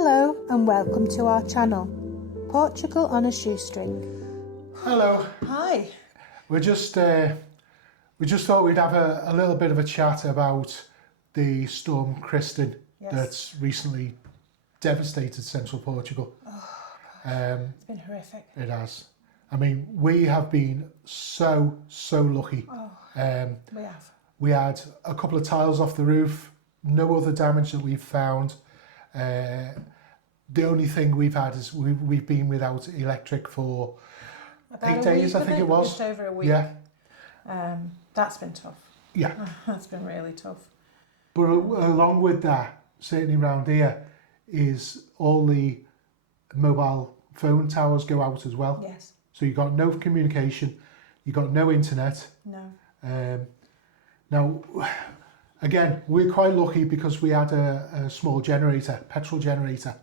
Hello and welcome to our channel, Portugal on a Shoestring. Hello. Hi. We just thought we'd have a little bit of a chat about the storm Kirstin that's recently devastated central Portugal. Oh, it's been horrific. It has. I mean, we have been so lucky. Oh, we have. We had a couple of tiles off the roof, no other damage that we've found. The only thing we've had is we've been without electric for About 8 days, I think it was. Just over a week. Yeah. That's been tough. Yeah. That's been really tough. But along with that, certainly around here, is all the mobile phone towers go out as well. Yes. So you've got no communication, you've got no internet. No. Now, again, we're quite lucky because we had a small generator, petrol generator.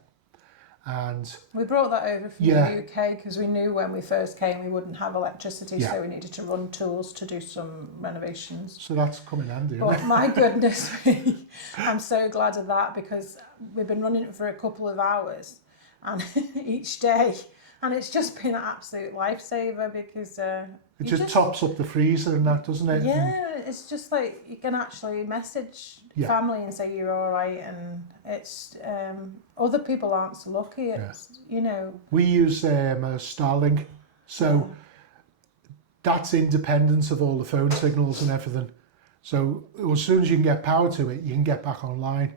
And we brought that over from the UK because we knew when we first came we wouldn't have electricity, so we needed to run tools to do some renovations. So that's come in handy, But isn't it? my goodness me, I'm so glad of that because we've been running it for a couple of hours and each day, and it's just been an absolute lifesaver because it just tops up the freezer and that, doesn't it? Yeah, it's just like you can actually message family and say you're all right, and it's other people aren't so lucky. It's you know. We use a Starlink, so that's independent of all the phone signals and everything. So as soon as you can get power to it, you can get back online.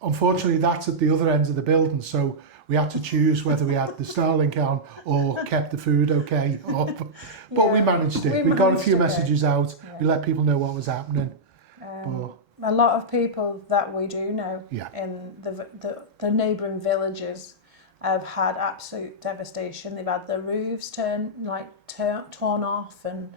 Unfortunately, that's at the other end of the building, so we had to choose whether we had the Starlink on or kept the food okay up. But we managed it. We got a few messages out. We let people know what was happening. A lot of people that we do know in the neighbouring villages have had absolute devastation. They've had their roofs torn off and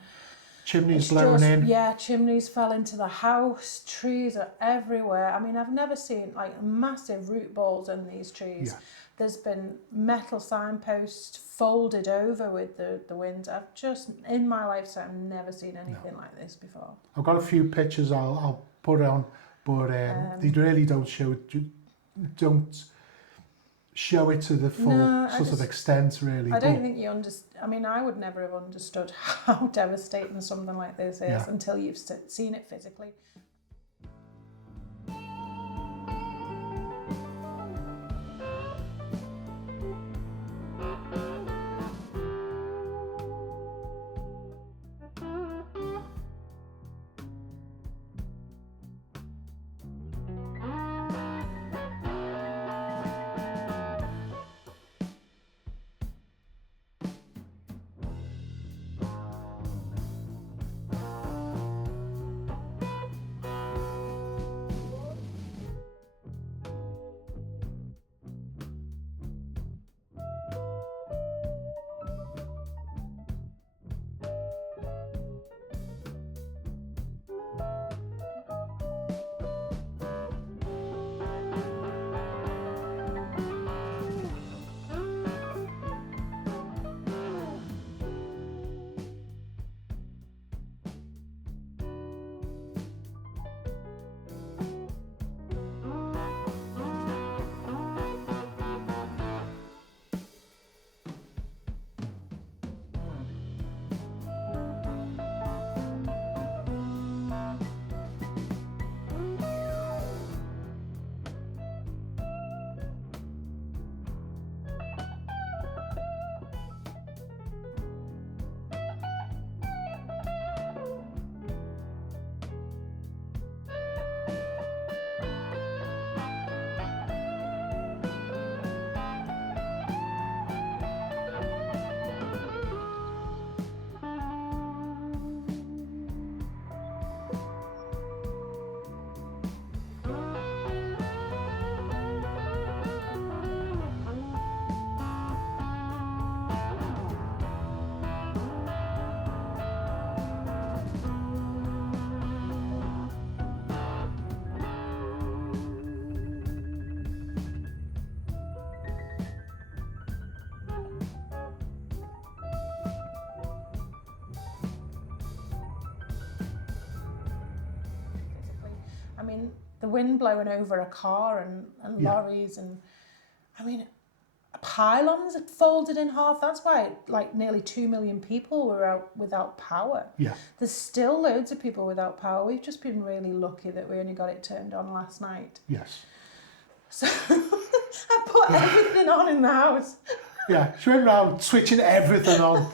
chimneys blown in. Yeah, chimneys fell into the house. Trees are everywhere. I mean, I've never seen like massive root balls in these trees. Yeah. There's been metal signposts folded over with the wind. I've just, in my lifetime, never seen anything like this before. I've got a few pictures I'll put on, but they really don't show it to the full sort of extent, really. I don't think you understand. I mean, I would never have understood how devastating something like this is until you've seen it physically. I mean, the wind blowing over a car and lorries and I mean, pylons had folded in half. That's why like nearly 2 million people were out without power. Yeah. There's still loads of people without power. We've just been really lucky that we only got it turned on last night. Yes. So I put everything on in the house. Yeah, she went around switching everything on.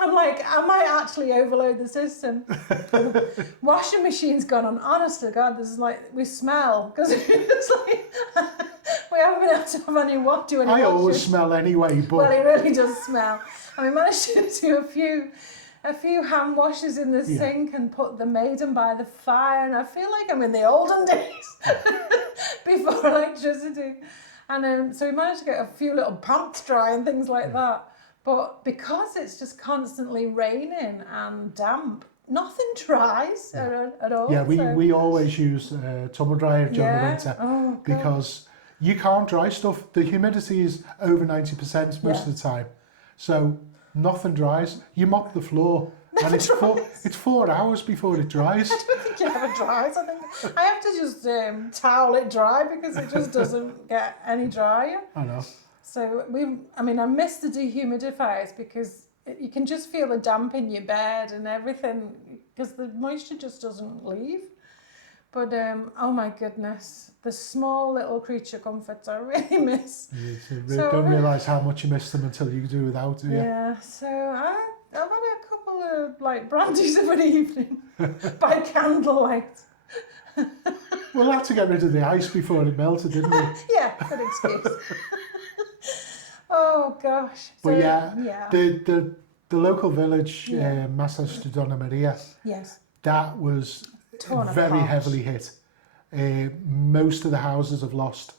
I'm like, I might actually overload the system. Washing machine's gone on. Honest to God, this is like, we smell. Because it's like, we haven't been able to have any do any I always washing. smell anyway, but... Well, it really does smell. And we managed to do a few hand washes in the sink and put the maiden by the fire. And I feel like I'm in the olden days before electricity. And so we managed to get a few little pants dry and things like that. But because it's just constantly raining and damp, nothing dries at all. Yeah, we always use tumble dryer during the winter because you can't dry stuff. The humidity is over 90% most of the time. So nothing dries. You mop the floor and it's 4 hours before it dries. I don't think it ever dries. I have to just towel it dry because it just doesn't get any drier. I know. So I miss the dehumidifiers because you can just feel the damp in your bed and everything because the moisture just doesn't leave. But oh my goodness, the small little creature comforts I really miss. You don't realise how much you miss them until you do without, do you? Yeah, so I've had a couple of like brandies of an evening by candlelight. Well, I had to get rid of the ice before it melted, didn't we? Yeah, good excuse. Oh gosh. But the local village, Massas de Donna Maria, that was very heavily hit. Most of the houses have lost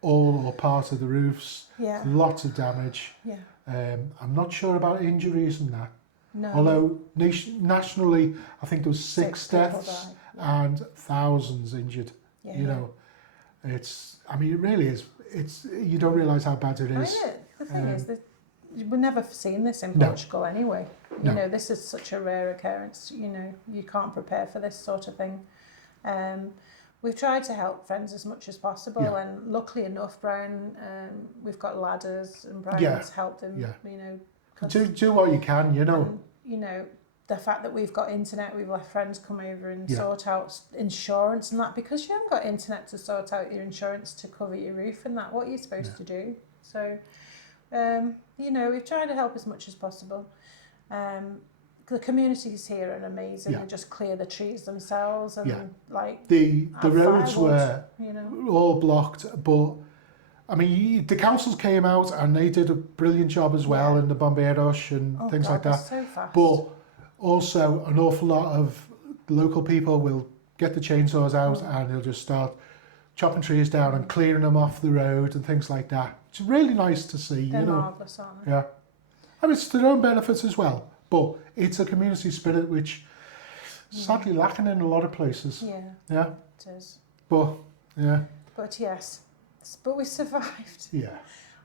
all or part of the roofs. Yeah. Lots of damage. Yeah. I'm not sure about injuries and that. No. Although nationally, I think there was 6 deaths and thousands injured. Yeah. You know, it really is. You don't realise how bad it is. The thing is that we've never seen this in Portugal anyway. You know, this is such a rare occurrence. You know, you can't prepare for this sort of thing. We've tried to help friends as much as possible, and luckily enough, Brian, we've got ladders, and Brian's helped him. Yeah. You know, do what you can. You know. And, you know, the fact that we've got internet, we've let friends come over and sort out insurance and that, because you haven't got internet to sort out your insurance to cover your roof and that. What are you supposed to do? So, you know, we've tried to help as much as possible. The communities here are amazing. They just clear the trees themselves and like the roads were all blocked, but I mean the councils came out and they did a brilliant job as well in the Bombeiros and things like that. So fast. But also an awful lot of local people will get the chainsaws out and they'll just start chopping trees down and clearing them off the road and things like that. It's really nice to see. They're marvellous, aren't they? Yeah. I mean, it's their own benefits as well, but it's a community spirit which sadly lacking in a lot of places. Yeah. Yeah. It is. But yes. But we survived. Yeah.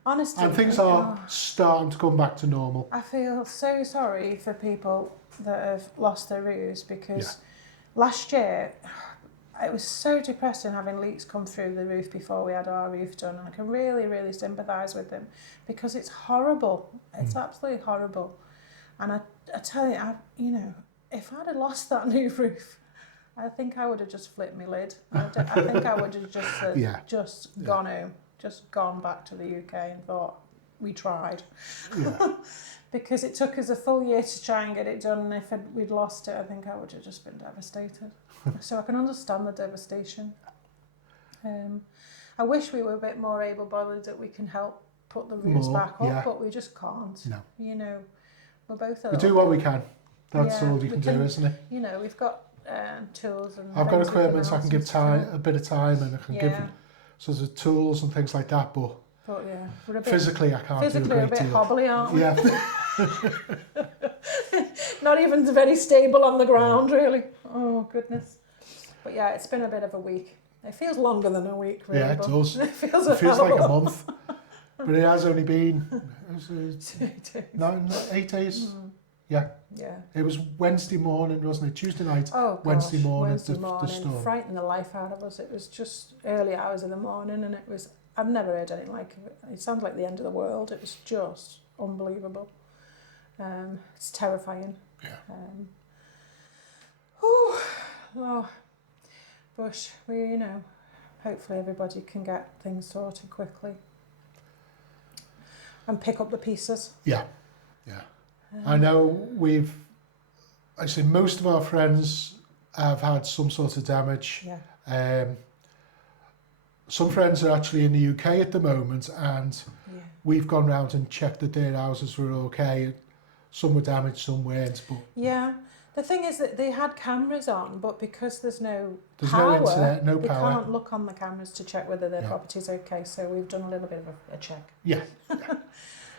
Honestly. And things are starting to come back to normal. I feel so sorry for people that have lost their roofs because last year it was so depressing having leaks come through the roof before we had our roof done. And I can really, really sympathise with them because it's horrible. It's absolutely horrible. And I tell you, if I'd have lost that new roof, I think I would have just flipped my lid. I think I would have just gone home, just gone back to the UK and thought, we tried. Yeah. Because it took us a full year to try and get it done. And if we'd lost it, I think I would have just been devastated. So I can understand the devastation. I wish we were a bit more able-bodied that we can help put the roofs back up, but we just can't. No. You know, we're both we do what we can. That's all you can do, isn't it? You know, we've got tools and I've got equipment, so I can give a bit of time and I can give sort of tools and things like that, but we're a bit, physically I can't do a great deal. Physically a bit hobbly, aren't we? Yeah. Not even very stable on the ground, really. Oh, goodness. But yeah, it's been a bit of a week. It feels longer than a week, really. Yeah, it does. It feels like a month. But it has only been 8 days. Yeah. Yeah. It was Wednesday morning, wasn't it? Tuesday night, Oh, gosh, Wednesday morning, Wednesday the morning, storm. frightened the life out of us. It was just early hours in the morning, and I've never heard anything like it. It sounds like the end of the world. It was just unbelievable. It's terrifying. Yeah. Well, but we, hopefully everybody can get things sorted quickly and pick up the pieces. Yeah. I know I say most of our friends have had some sort of damage. Yeah. Some friends are actually in the UK at the moment, and we've gone round and checked that their houses were okay. Some were damaged, some weren't. But yeah. The thing is that they had cameras on, but because there's no no internet, no they power. can't look on the cameras to check whether their property's okay. So we've done a little bit of a check. Yeah.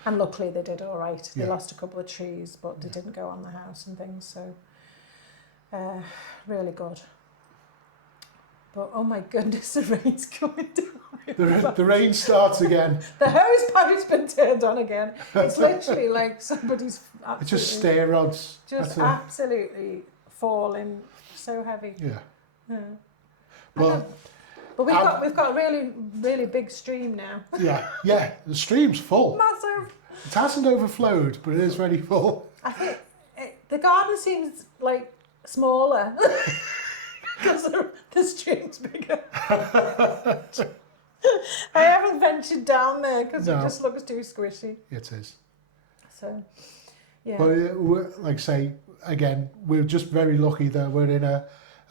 And luckily they did all right. They Yeah. lost a couple of trees, but they didn't go on the house and things. So really good. But oh my goodness, the rain's coming down. The rain starts again. The hose pipe's been turned on again. It's literally like somebody's It's just stair rods. Just absolutely falling, so heavy. Yeah. But we've got a really, really big stream now. Yeah. The stream's full. Massive. It hasn't overflowed, but it is very full. I think the garden seems like smaller because the stream's bigger. I haven't ventured down there because it just looks too squishy. It is. So, yeah. But like I say, again, we're just very lucky that we're in a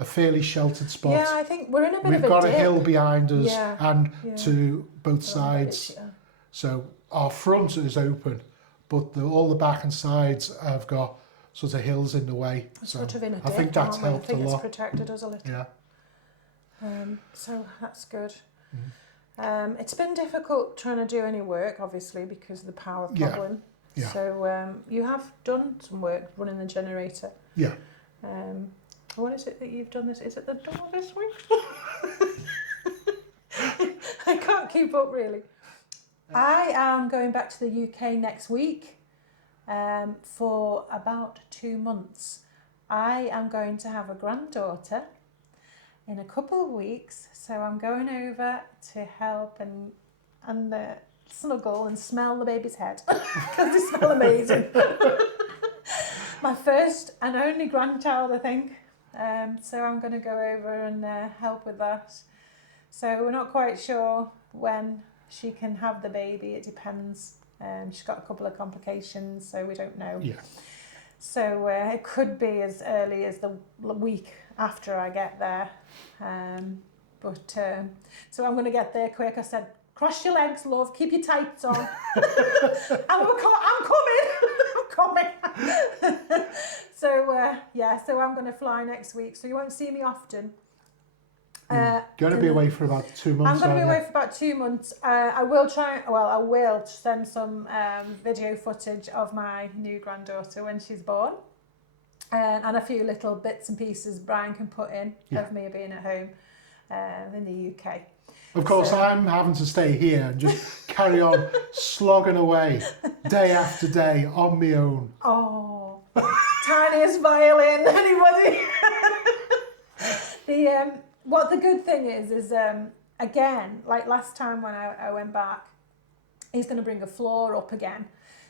fairly sheltered spot. Yeah, I think we're in a bit of a We've got dip. a hill behind us and Yeah. to both sides. So our front is open, but all the back and sides have got sort of hills in the way. So sort of in a dip, I think that's aren't we? helped a lot. I think it's protected us a little. Yeah. So that's good. It's been difficult trying to do any work, obviously, because of the power problem. Yeah. So you have done some work running the generator. Yeah. What is it that you've done this? Is it the door this week? I can't keep up really. I am going back to the UK next week for about 2 months. I am going to have a granddaughter in a couple of weeks, so I'm going over to help and snuggle and smell the baby's head because they smell amazing. My first and only grandchild, I think. So I'm going to go over and help with that. So we're not quite sure when she can have the baby. It depends. She's got a couple of complications, so we don't know. Yeah. So it could be as early as the week after I get there. So I'm going to get there quick. I said, cross your legs, love. Keep your tights on. I'm coming. I'm coming. So I'm going to fly next week. So you won't see me often. You're going to be away for about 2 months. I'm going to be away for about 2 months. I will send some video footage of my new granddaughter when she's born. And a few little bits and pieces Brian can put in of me being at home in the UK. Of course, I'm having to stay here and just carry on slogging away day after day on my own. Oh, tiniest violin, anybody? What the good thing is again, like last time when I went back, he's going to bring a floor up again.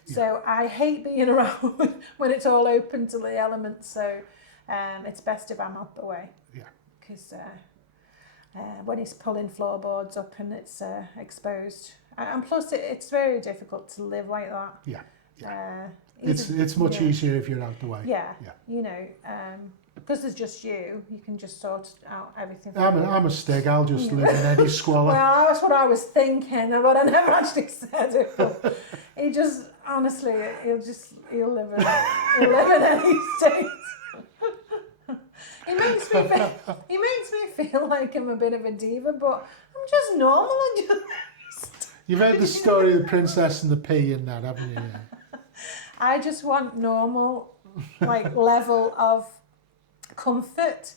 So I hate being around when it's all open to the elements. So it's best if I'm up the way. Yeah. Because when he's pulling floorboards up and it's exposed, and plus it's very difficult to live like that. Yeah. It's much easier if you're out the way. Yeah. Because there's just you can just sort out everything. I'm a stig. I'll just live in any squalor. Well, that's what I was thinking, but I never actually said it. But he just, honestly, he'll live in any state. He makes me feel like I'm a bit of a diva, but I'm just normal. You've heard the story of the princess and the pea and that, haven't you? I just want normal, level of comfort.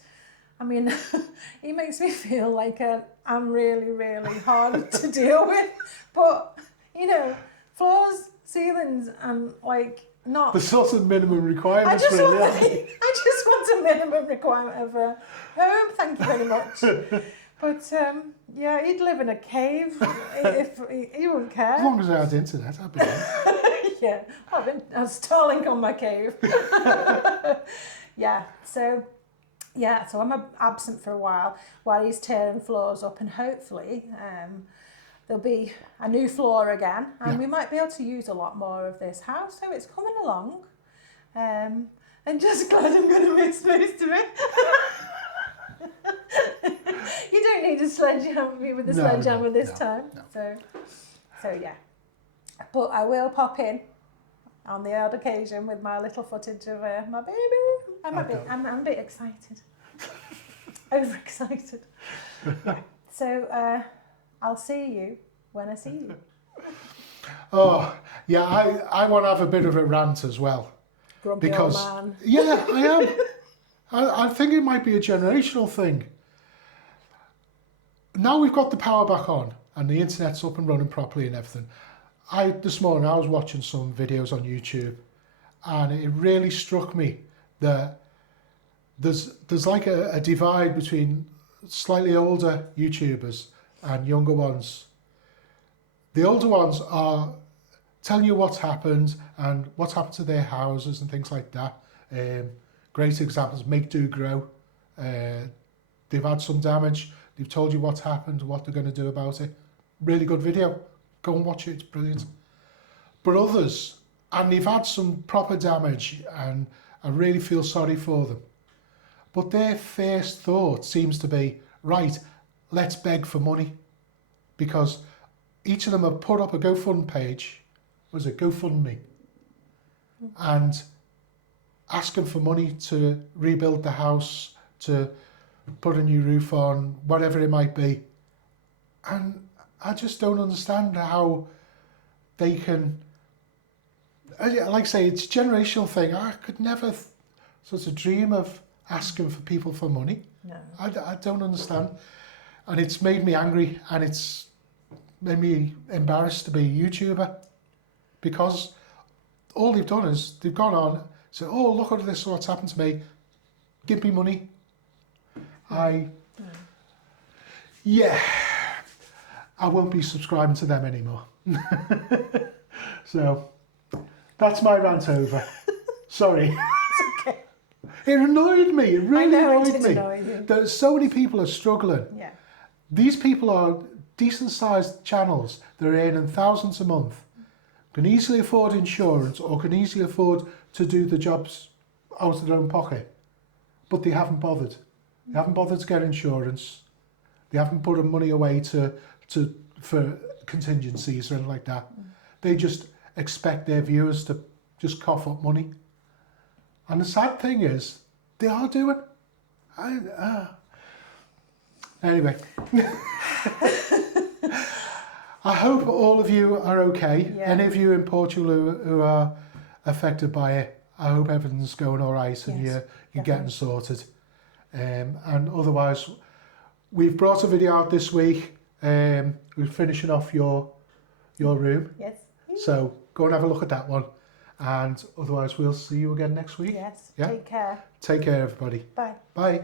I mean, he makes me feel like I'm really, really hard to deal with. But, floors, ceilings, and not. The sort of minimum I requirements, just really. want a minimum requirement of a home. Thank you very much. But yeah, he'd live in a cave if he wouldn't care. As long as I had internet, I'd be fine. Yeah, I've been Starlink on my cave. Yeah, so I'm absent for a while he's tearing floors up, and hopefully there'll be a new floor again, and we might be able to use a lot more of this house. So it's coming along. I'm just glad I'm going to miss most of it. You don't need a sledgehammer with a sledgehammer this time. No. So yeah. But I will pop in on the odd occasion with my little footage of my baby. I'm a bit excited. Overexcited. Yeah. So I'll see you when I see you. Oh, yeah, I want to have a bit of a rant as well. Grumpy old man. Yeah, I am. I think it might be a generational thing. Now we've got the power back on and the internet's up and running properly and everything. This morning I was watching some videos on YouTube, and it really struck me that there's like a divide between slightly older YouTubers and younger ones. The older ones are telling you what's happened and what's happened to their houses and things like that. Great examples, Make Do Grow. They've had some damage. They've told you what's happened, what they're going to do about it. Really good video. Go and watch it, it's brilliant. But others, and they've had some proper damage, and I really feel sorry for them. But their first thought seems to be, right, let's beg for money. Because each of them have put up a GoFundMe page, GoFundMe, and asking for money to rebuild the house, to put a new roof on, whatever it might be. And I just don't understand how they can, like I say, it's a generational thing. I could never sort of dream of asking for people for money. No. I don't understand. And it's made me angry, and it's made me embarrassed to be a YouTuber, because all they've done is they've gone on and said, oh, look at this, what's happened to me. Give me money. Yeah, I won't be subscribing to them anymore. So that's my rant over. Sorry. It's okay. It annoyed me. It really annoyed me. Annoy you. That so many people are struggling. Yeah. These people are decent sized channels. They're earning thousands a month. Can easily afford insurance, or can easily afford to do the jobs out of their own pocket. But they haven't bothered. They haven't bothered to get insurance. They haven't put money away for contingencies or anything like that. They just expect their viewers to just cough up money. And the sad thing is, they are doing. Anyway. I hope all of you are okay. Yeah. Any of you in Portugal who are affected by it, I hope everything's going all right and you're getting sorted. And otherwise, we've brought a video out this week. We're finishing off your room. Yes. So go and have a look at that one. And otherwise, we'll see you again next week. Yes. Yeah? Take care. Take care, everybody. Bye. Bye.